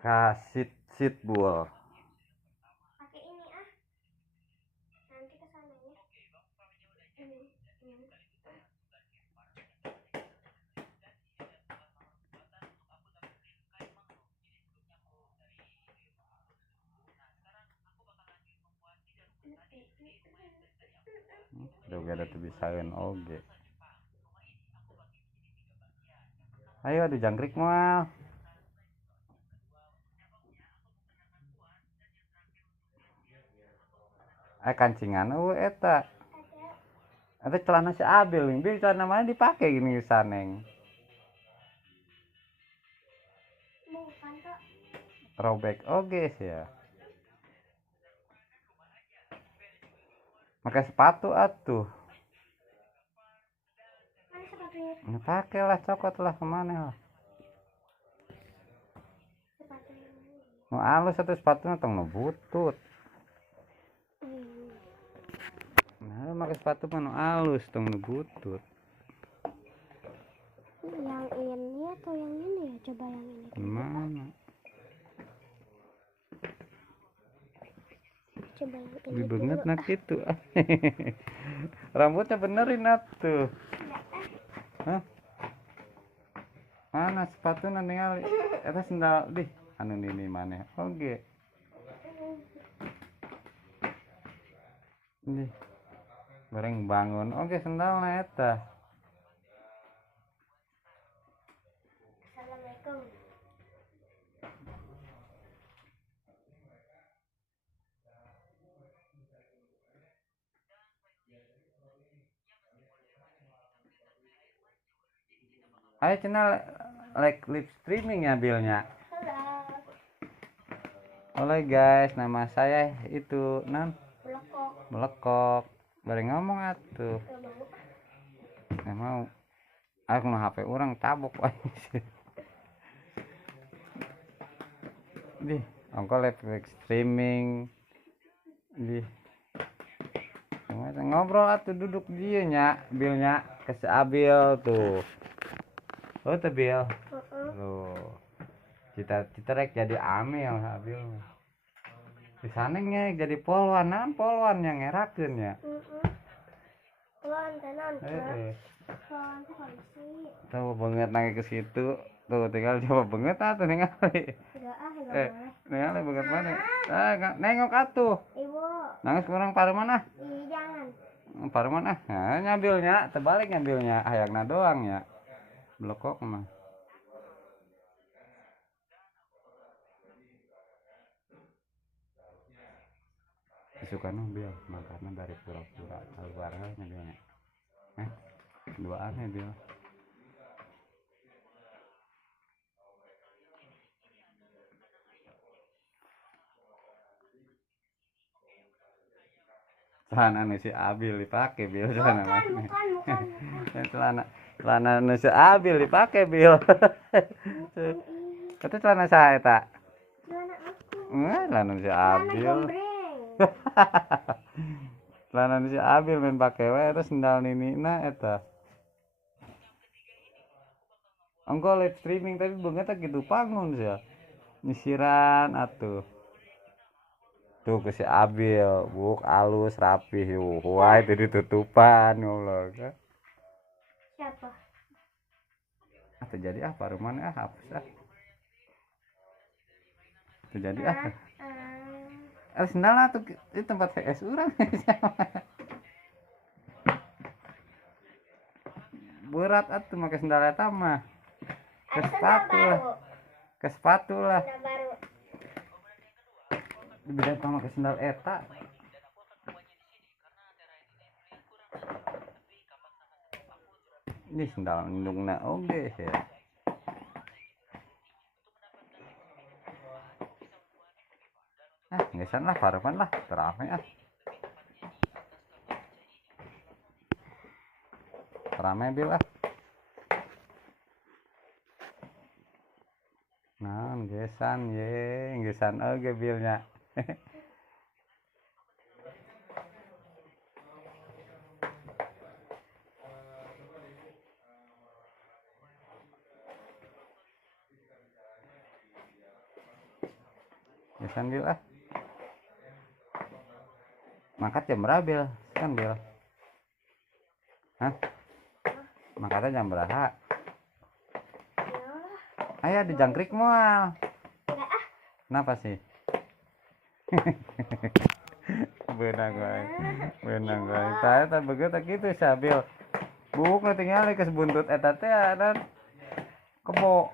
Kasit sit bull. Pakai ini nanti kesananya. Udah ada tuh bisain oge. Ayo adu jangkrik moal. Kancingan eta. Ada celana si Abil nih, Bil celana mana dipakai gini saneng. Bukan kok. Robek oge sih ya. Pakai sepatu atuh. Mana sepatunya? Nah, pakai lah cokot lah kemana lah. Sepatu yang mana? Mau halus satu sepatu tong nu butut. Nah, pakai sepatu mah halus tong nu butut. Yang ini atau yang ini ya? Coba yang ini. Mana? Coba yang ini. Lebih banget nak itu. Rambutnya benerin atuh. Hah? Mana sepatu nanti ngali? Eta sendal di anu nini mana? Oge. Ini. Bareng bangun. Oge sendalna eta. Assalamualaikum. Ayo channel like live streaming ya Bilnya. Halo. Halo guys, nama saya itu Melekok. Melekok. Bareng ngomong atuh. Gak mau. Gak mau. Aku nu HP orang tabok wae. Di, ongko live streaming. Di. Ngobrol atuh duduk dia nya, Bilnya ke si Abil tuh. Oh tuh Bil. Loh. Cita-cita rek jadi amil Abil. Di sanengnya jadi polwan, naon polwan yang ngerakeun ya. Polwan tenan. Polwan teh polisi. Tuh banget nangis ke situ. Tuh tinggal coba banget atuh ningali. Enggak Ningali banget mana? Nengok atuh. Ibu. Nangis kurang paruman ah. Ih, jangan. Paruman ah. Nah, ngambilnya, terbalik ngambilnya hayangna doang ya. Blokok mah. Suka ngambil makanya dari pura-pura keluarnya ngambilnya. Duaan ya Bil. Celana nu si Abil dipake Bil celana mana? Bukan. Celana nu si Abil dipake Bil. Kata celana saya eta. Celana aku. Celana si Celana Abil. gombreng. Celana si Abil main pake wae terus sendal ninina eta. Engko live streaming tapi beungeut gitu pangun sih ya. Nyisiran atuh. Tuh ke si Abil, buk alus rapih wah itu ditutupan ngobrol kan. Siapa? Terjadi apa rumahnya hapus terjadi sendal tuh di tempat PS urang berat atuh make sendal eta mah ke sepatu lah beda sama ke sendal eta ini sendal lindungna oge ya. Ngesan lah paruman lah terame terame Bil nah gesan oge Bilnya. Ya sambil ah. Mangkat jam berapa Bil? Kan Bil? Hah? Mangkatnya jam berapa? Ya, Ayo dijangkrik mual. tidak ah. Kenapa sih? Benang gue. Benang gue. Saya tak begitu gitu Sabil. Buk tinggal ke sebuntut eta teh dan kebo.